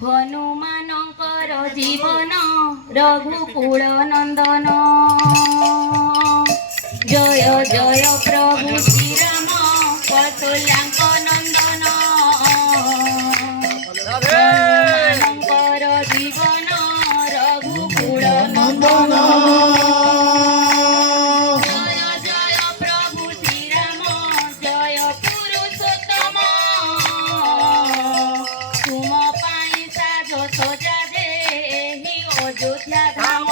हनुमानंकर जीवन रघुकुल नंदन जय जय प्रभु श्रीराम कौशल्याक नंदन हनुमानंकर जीवन रघुकुल नंदन जय जय प्रभु श्रीराम जय पुरुषोत्तम तुम पाई साज सजा दे अयोध्या धाम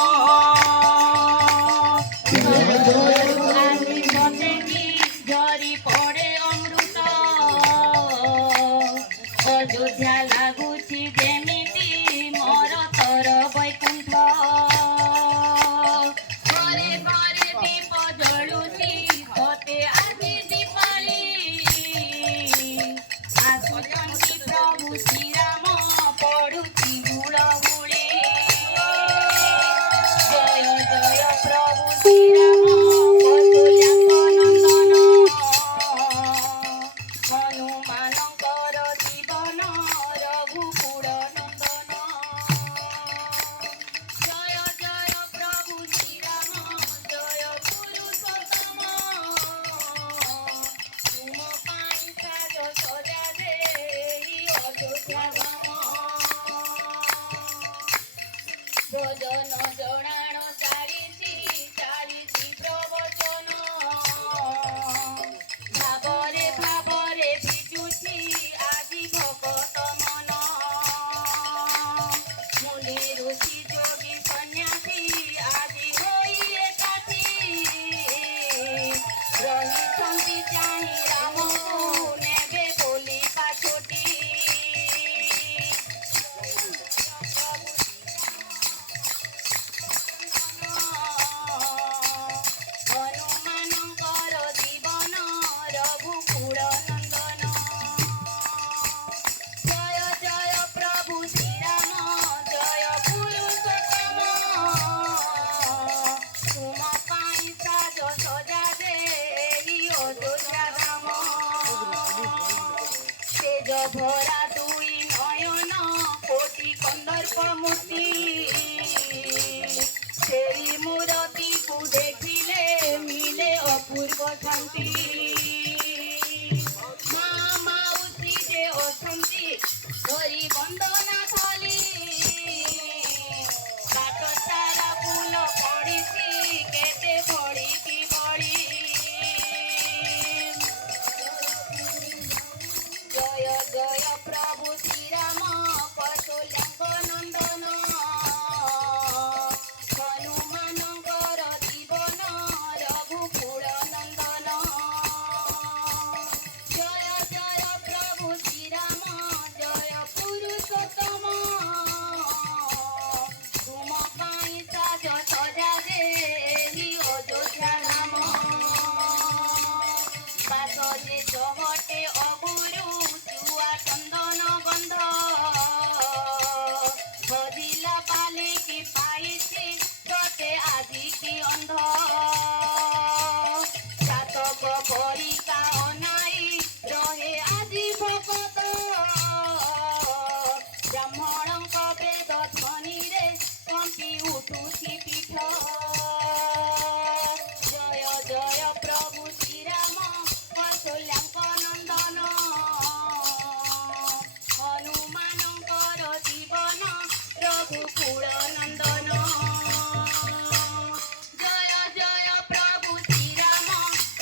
झरी पड़े अमृत अयोध्या लगुची जेमिति मोर तर वैकुंठ घरे घरे दीप जलुची सते आदि दीपाली आसुचंती प्रभु श्रीराम पड़ुची हुड़हुड़ी जय जय प्रभु श्रीराम कौशल्याक नंदन हनुमानंकर जीवन रघुकुल नंदन जय जय प्रभु श्रीराम जय पुरुषोत्तम तुम पाई साज सजा दे अयोध्या धाम भजन जणाण चालीसी प्रवचन भावरे भावरे भिजुछि आदि भगत मन मुनि ऋषि जोगी सन्यासी आदि होई एकाठी रहिछन्ति चाहि रामको नेबे बोली पाछोटी हनुमानंकर जीवन रघुकुल नंदन जय जय प्रभु श्रीराम जय पुरुषोत्तम तुम पाई साज सजा दे अयोध्या धाम तेज भरा दुई नयन कोटि कंदर्प मूर्ति सेई मूर्ति को देखिले मिले अपूर्व शांति माँ माउसी जे असंती धरी बंदना थाली बाट सारा फूल पड़िसी केते भड़ी की बड़ी जय जय प्रभु श्रीराम कौशल्याक नंदन हनुमानंकर जीवन रघुकुल नंदन जय जय प्रभु श्रीराम जय पुरुषोत्तम तुम पाई साज सजा दे अयोध्या धाम बासरे चहटे अगुरु चुआ चंदन गंध भजिला पालिकी पाइछि सते आदि की अंध जातक परिका अनाई रहे आदि भगत ब्राह्मणक वेद ध्वनि रे कंपी उठुछि पीठ जय जय प्रभु श्रीराम कौशल्याक नंदन हनुमानंकर जीवन रघुकुल नंदन जय जय प्रभु श्रीराम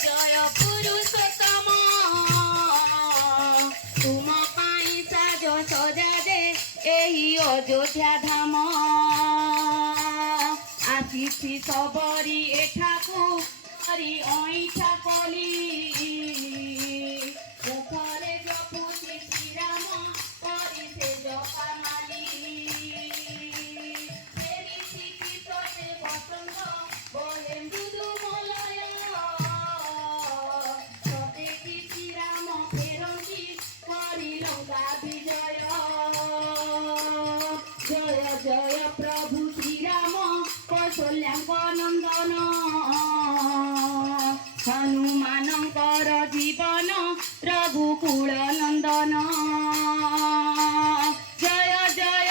जय पुरुषोत्तम तुम पाई साज सजा दे एही अयोध्या धाम आसीछि सबरी एठाकू हरि ऐठा कली मुखरे जपुछि श्रीराम करि से जपामाली फेरिछि कि सते बसंत बोले मृदु मलय सते कि श्रीराम फेरंति करि लंका विजय जय जय प्रभु श्रीराम कौशल्याक नंदन हनुमानंकर जीवन रघुकुल नंदन जय जय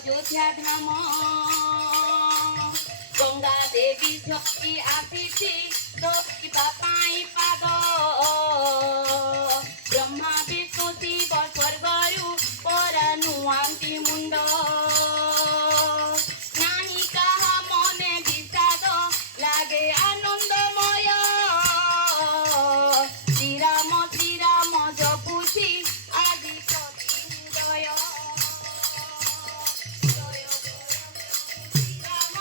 ଅଯୋଧ୍ୟା ଧାମ ଗଙ୍ଗା ଦେବୀ ଶକ୍ତି ଆସିଛି ଧୋଇବା ପାଇଁ ପାଦ ବ୍ରହ୍ମା ବିଷ୍ଣୁ ଶିବ ସ୍ୱର୍ଗରୁ ପରା ନୁଆନ୍ତି ମୁଣ୍ଡ ନାହିଁ କାହା ମନେ ବିଷାଦ ଲାଗେ ଆନନ୍ଦମୟ ଶ୍ରୀରାମ ଶ୍ରୀରାମ ଜପୁଛି ଆଜି ହୃଦୟ ଶ୍ରୀରାମ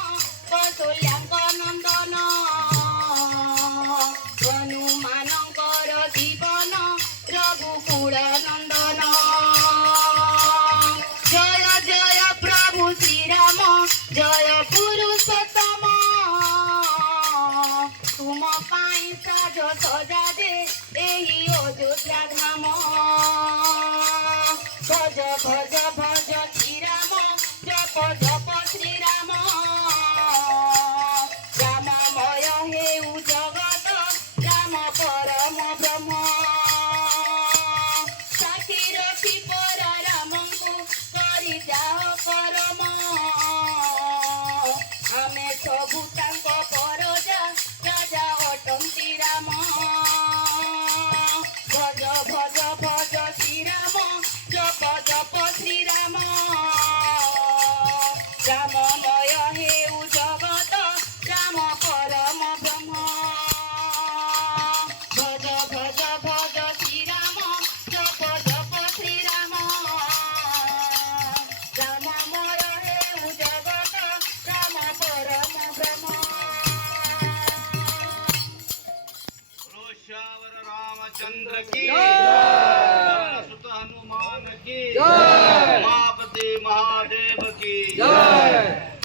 କୌଶଲ୍ୟାଙ୍କ ନନ୍ଦନ ହନୁମାନଙ୍କର ଜୀବନ ରଘୁକୁଳ ନନ୍ଦନ ଜୟ ଜୟ ପ୍ରଭୁ ଶ୍ରୀରାମ ଜୟ ପୁରୁଷୋତ୍ତମ ତୁମ ପାଇଁ ସାଜ ସଜା ଦେ ଏହି ଅଯୋଧ୍ୟା ଧାମ ଭଜ ଭଜ ଭଜ ଶ୍ରୀରାମ ଜପ ଜପ ଶ୍ରୀରାମ ରାମମୟ ହେଉ ଜଗତ ରାମ ପରମ ବ୍ରହ୍ମ ସାକ୍ଷୀ ରଖି ପରା ରାମଙ୍କୁ କରି ଯାଅ କରମ ଆମେ ସବୁ ତାଙ୍କ ପରଜା ରାଜା ଅଟନ୍ତି ରାମ ଭଜ ଭଜ ଭଜ ଶ୍ରୀରାମ ଜପ ଜପ ଶ୍ରୀରାମ ରାମମୟ ହେଉ ଜଗତ ରାମ ପରମ ବ୍ରହ୍ମ ଭଜ ଭଜ ଭଜ ଶ୍ରୀରାମ ଜପ ଜପ ଶ୍ରୀରାମ ରାମମୟ ହେଉ ଜଗତ ରାମ ପରମ ବ୍ରହ୍ମ श्यावर रामचंद्र की सुत हनुमान की